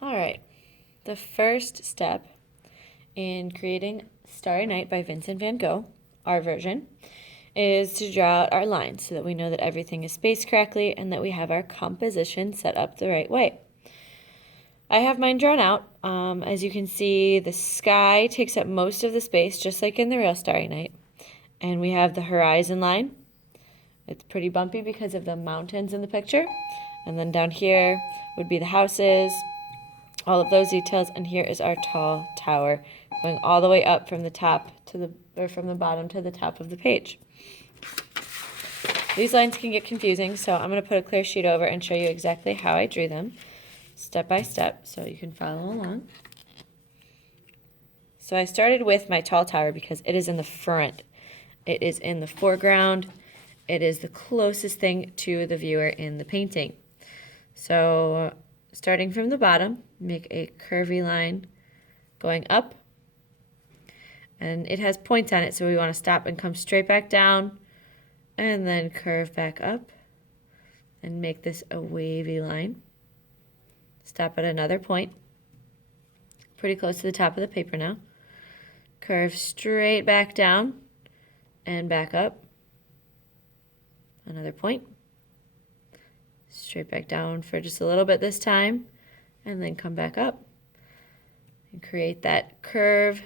All right, the first step in creating Starry Night by Vincent van Gogh, our version, is to draw out our lines so that we know that everything is spaced correctly and that we have our composition set up the right way. I have mine drawn out. As you can see, the sky takes up most of the space, just like in the real Starry Night. And we have the horizon line. It's pretty bumpy because of the mountains in the picture. And then down here would be the houses, all of those details, and here is our tall tower going all the way up from the top to from the bottom to the top of the page. These lines can get confusing, so I'm going to put a clear sheet over and show you exactly how I drew them step by step so you can follow along. So I started with my tall tower because it is in the front. It is in the foreground. It is the closest thing to the viewer in the painting. So starting from the bottom, make a curvy line going up. And it has points on it, so we want to stop and come straight back down and then curve back up and make this a wavy line. Stop at another point, pretty close to the top of the paper now. Curve straight back down and back up. Another point. Straight back down for just a little bit this time, and then come back up and create that curve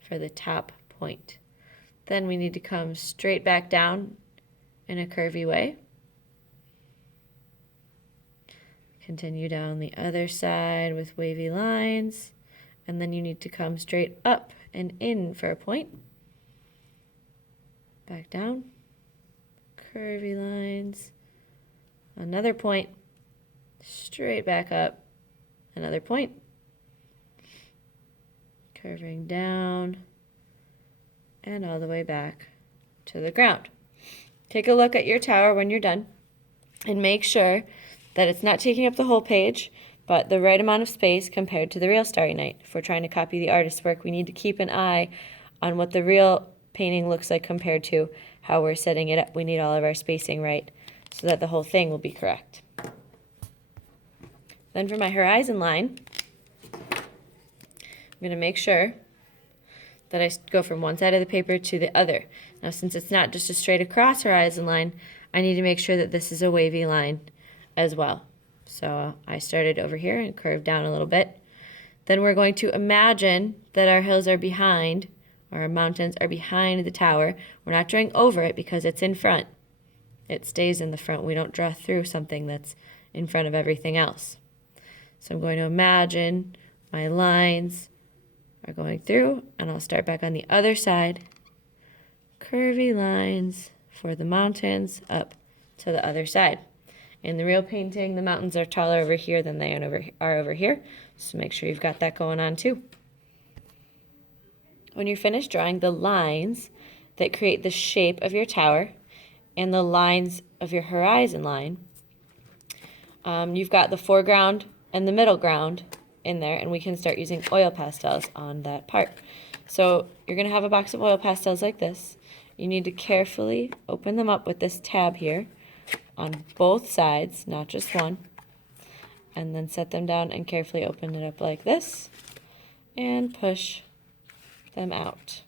for the top point. Then we need to come straight back down in a curvy way. Continue down the other side with wavy lines, and then you need to come straight up and in for a point. Back down, curvy lines, another point, straight back up, another point, curving down, and all the way back to the ground. Take a look at your tower when you're done, and make sure that it's not taking up the whole page, but the right amount of space compared to the real Starry Night. If we're trying to copy the artist's work, we need to keep an eye on what the real painting looks like compared to how we're setting it up. We need all of our spacing right so that the whole thing will be correct. Then for my horizon line, I'm going to make sure that I go from one side of the paper to the other. Now, since it's not just a straight across horizon line, I need to make sure that this is a wavy line as well. So I started over here and curved down a little bit. Then we're going to imagine that our hills are behind, or our mountains are behind the tower. We're not drawing over it because it's in front. It stays in the front. We don't draw through something that's in front of everything else. So I'm going to imagine my lines are going through, and I'll start back on the other side. Curvy lines for the mountains up to the other side. In the real painting, the mountains are taller over here than they are over here, so make sure you've got that going on too. When you're finished drawing the lines that create the shape of your tower and the lines of your horizon line, you've got the foreground and the middle ground in there, and we can start using oil pastels on that part. So you're going to have a box of oil pastels like this. You need to carefully open them up with this tab here on both sides, not just one, and then set them down and carefully open it up like this and push them out.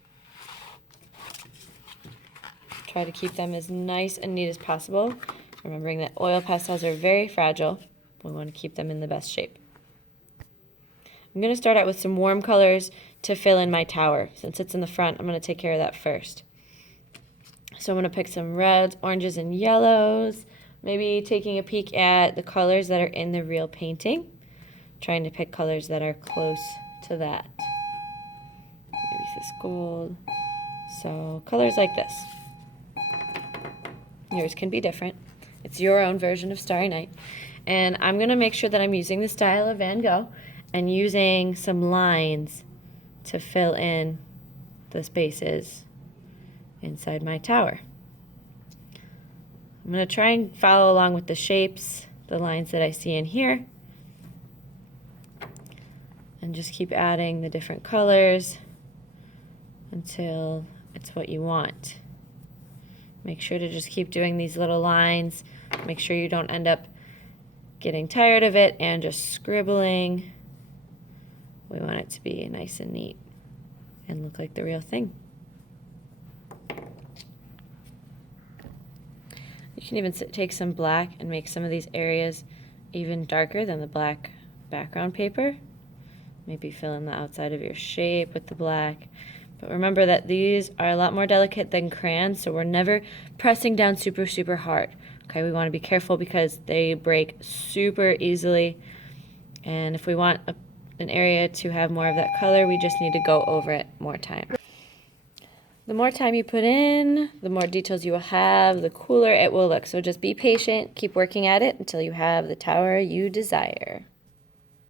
Try to keep them as nice and neat as possible, remembering that oil pastels are very fragile. We want to keep them in the best shape. I'm going to start out with some warm colors to fill in my tower. Since it's in the front, I'm going to take care of that first. So I'm going to pick some reds, oranges, and yellows. Maybe taking a peek at the colors that are in the real painting. Trying to pick colors that are close to that. Maybe this gold. So colors like this. Yours can be different. It's your own version of Starry Night. And I'm going to make sure that I'm using the style of Van Gogh and using some lines to fill in the spaces inside my tower. I'm going to try and follow along with the shapes, the lines that I see in here, and just keep adding the different colors until it's what you want. Make sure to just keep doing these little lines. Make sure you don't end up getting tired of it and just scribbling. We want it to be nice and neat and look like the real thing. You can even take some black and make some of these areas even darker than the black background paper. Maybe fill in the outside of your shape with the black. But remember that these are a lot more delicate than crayons, so we're never pressing down super, super hard. Okay, we want to be careful because they break super easily. And if we want an area to have more of that color, we just need to go over it more time. The more time you put in, the more details you will have, the cooler it will look. So just be patient, keep working at it until you have the tower you desire.